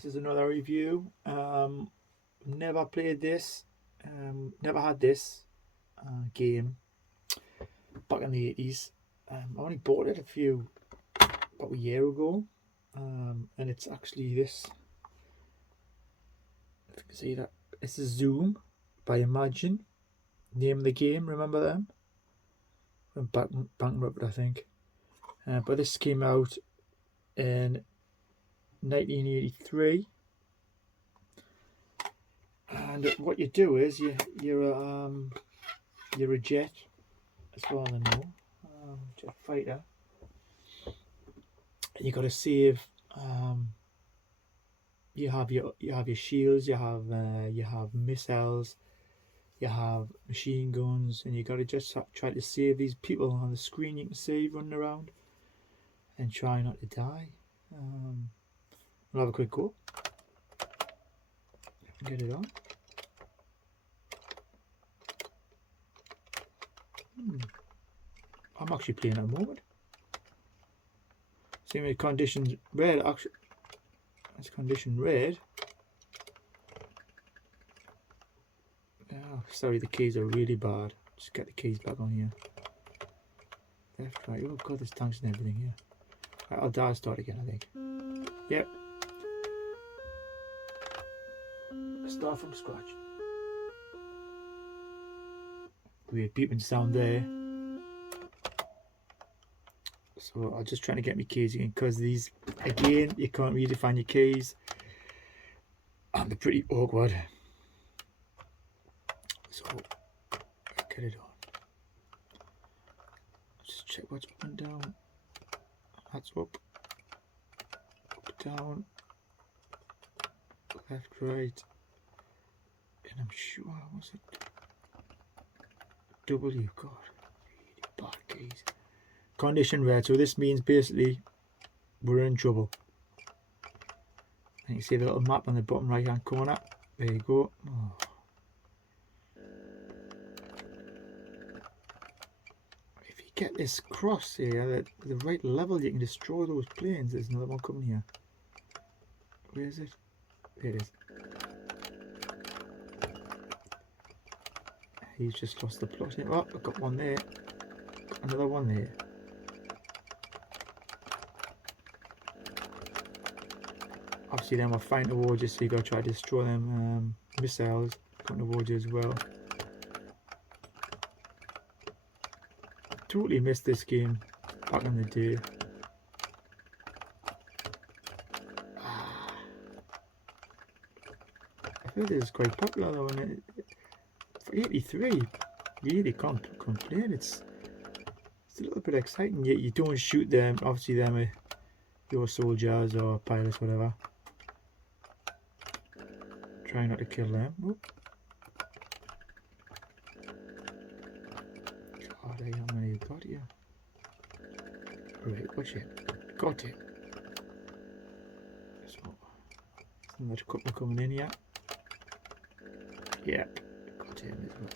This is another review. Never played this. Never had this game back in the 80s. I only bought it about a year ago. And it's actually this. If you can see that. It's a Zzoom by Imagine. Name of the game, remember them? Went bankrupt, I think. But this came out in 1983. And what you do is you're a jet, as far as I know, jet fighter. And you got to save. You have your shields. You have missiles. You have machine guns, and you got to just try to save these people on the screen. You can see running around, and try not to die. We'll have a quick go. Get it on. I'm actually playing at the moment. See my condition red. Actually, it's condition red. Oh, sorry, the keys are really bad. Just get the keys back on here. Left, right. Oh god, there's tanks and everything here. Right, I'll die. Start again, I think. Yep. Start from scratch. Weird beeping sound there. So I'm just trying to get my keys again, because these, again, you can't really find your keys and they're pretty awkward. So get it on. Just check what's up and down. That's up, down, left, right, and I'm sure, was it W? God, really bad keys. Condition red, so this means basically we're in trouble. And you see the little map on the bottom right hand corner. There you go. Oh. If you get this cross here at the right level, you can destroy those planes. There's another one coming here. Where is it? There it is. He's just lost the plot here. Oh, I've got one there. Got another one there. Obviously them are fighting towards you, so you got to try to destroy them. Missiles coming towards you as well. Totally missed this game back in the day. I heard it was quite popular though, and for 83, really can't complain. It's a little bit exciting. You don't shoot them, obviously them are your soldiers or pilots, whatever. Try not to kill them. Oop. God, how many you got here? Right, watch it. Got it. So, another couple coming in here. Yep, got him as well.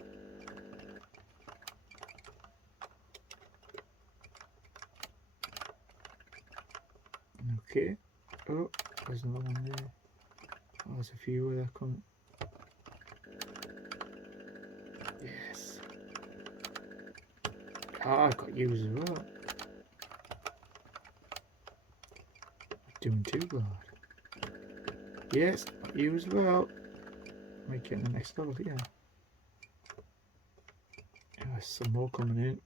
Okay. Oh, there's another one there. Oh, there's a few that come. Yes. Ah, I got you as well. Doing too bad. Yes, got you as well. Might get in the next level here. There's some more coming in.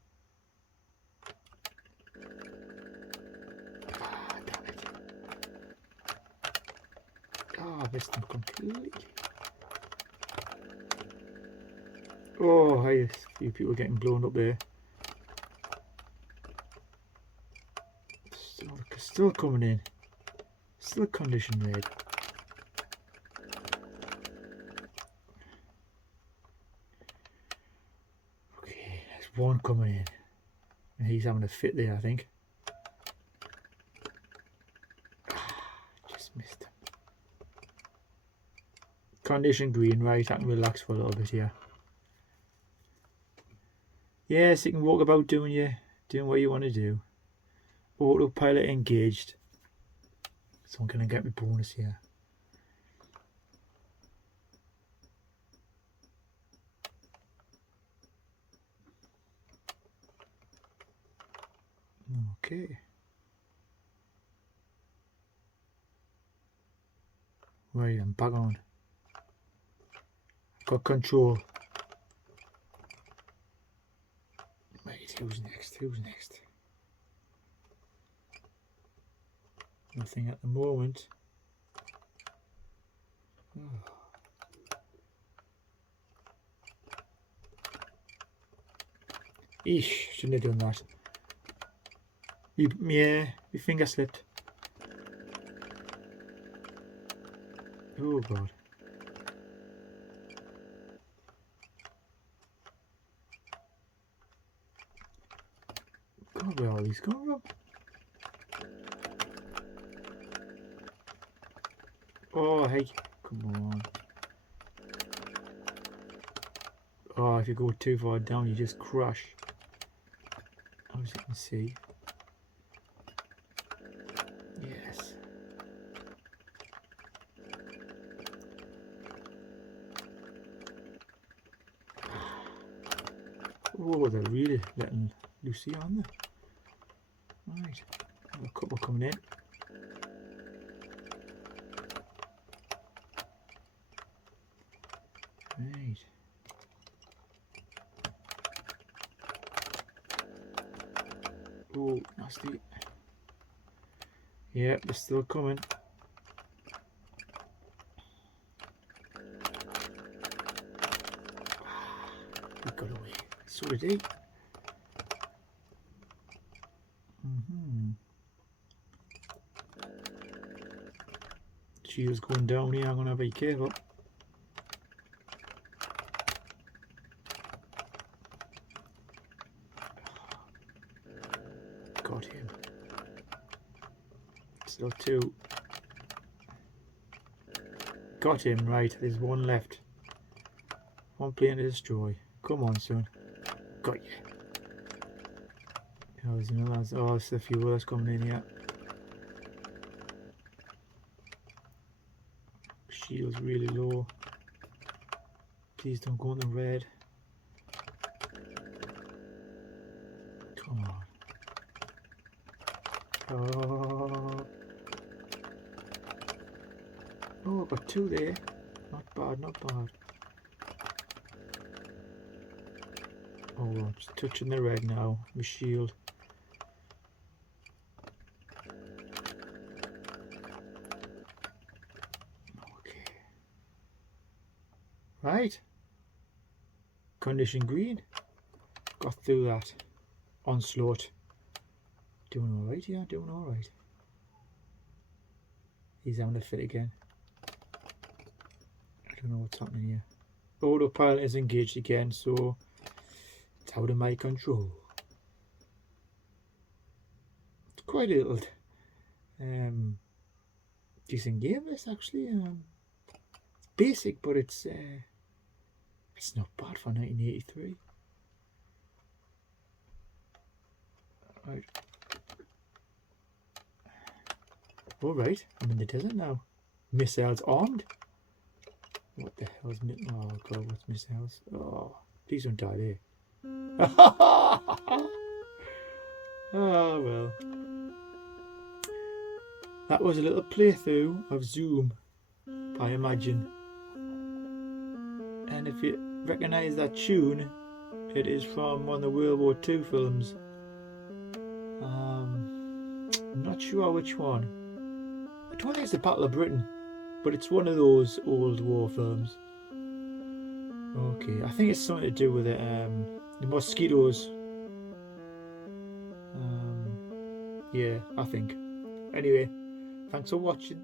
I missed them completely. Oh, hey, a few people getting blown up there. Still coming in. Still condition red. Okay, there's one coming in. And he's having a fit there, I think. Just missed him. Condition green, right? I can relax for a little bit here. Yes, you can walk about doing what you want to do. Autopilot engaged. So I'm gonna get my bonus here. Okay. Right, I'm back on. Got control. Right, who's next? Who's next? Nothing at the moment. Oh. Eesh, shouldn't have done that. Yeah, my finger slipped. Oh god. God, where are these going from? Oh, hey, come on. Oh, if you go too far down, you just crash. As you can see. Yes. Oh, they're really letting Lucy on there. Right, a couple coming in. Right. Oh, nasty. Yep, they're still coming. He got away. So did he. Shield's going down here. I'm going to be careful. Got him. Still two. Got him, right. There's one left. One plane to destroy. Come on, son. Got you. Oh, there's another. Oh, there's a few others coming in here. Shield's really low. Please don't go in the red. Come on. Oh. Oh, I've got two there. Not bad, not bad. Oh, I'm just touching the red now. My shield. Okay. Right. Condition green. Got through that onslaught. Doing alright, yeah, doing alright. He's having a fit again. I don't know what's happening here. Autopilot is engaged again, so it's out of my control. It's quite a little decent game, this actually. It's basic, but it's not bad for 1983. Right. Alright, I'm in the desert now. Missiles armed. What the hell's oh god, what's missiles? Oh, please don't die there. Oh well. That was a little playthrough of Zzoom, I imagine. And if you recognise that tune, it is from one of the World War II films. I'm not sure which one. I don't think it's the Battle of Britain, but it's one of those old war films. Okay, I think it's something to do with it, the mosquitoes. Yeah, I think. Anyway, thanks for watching.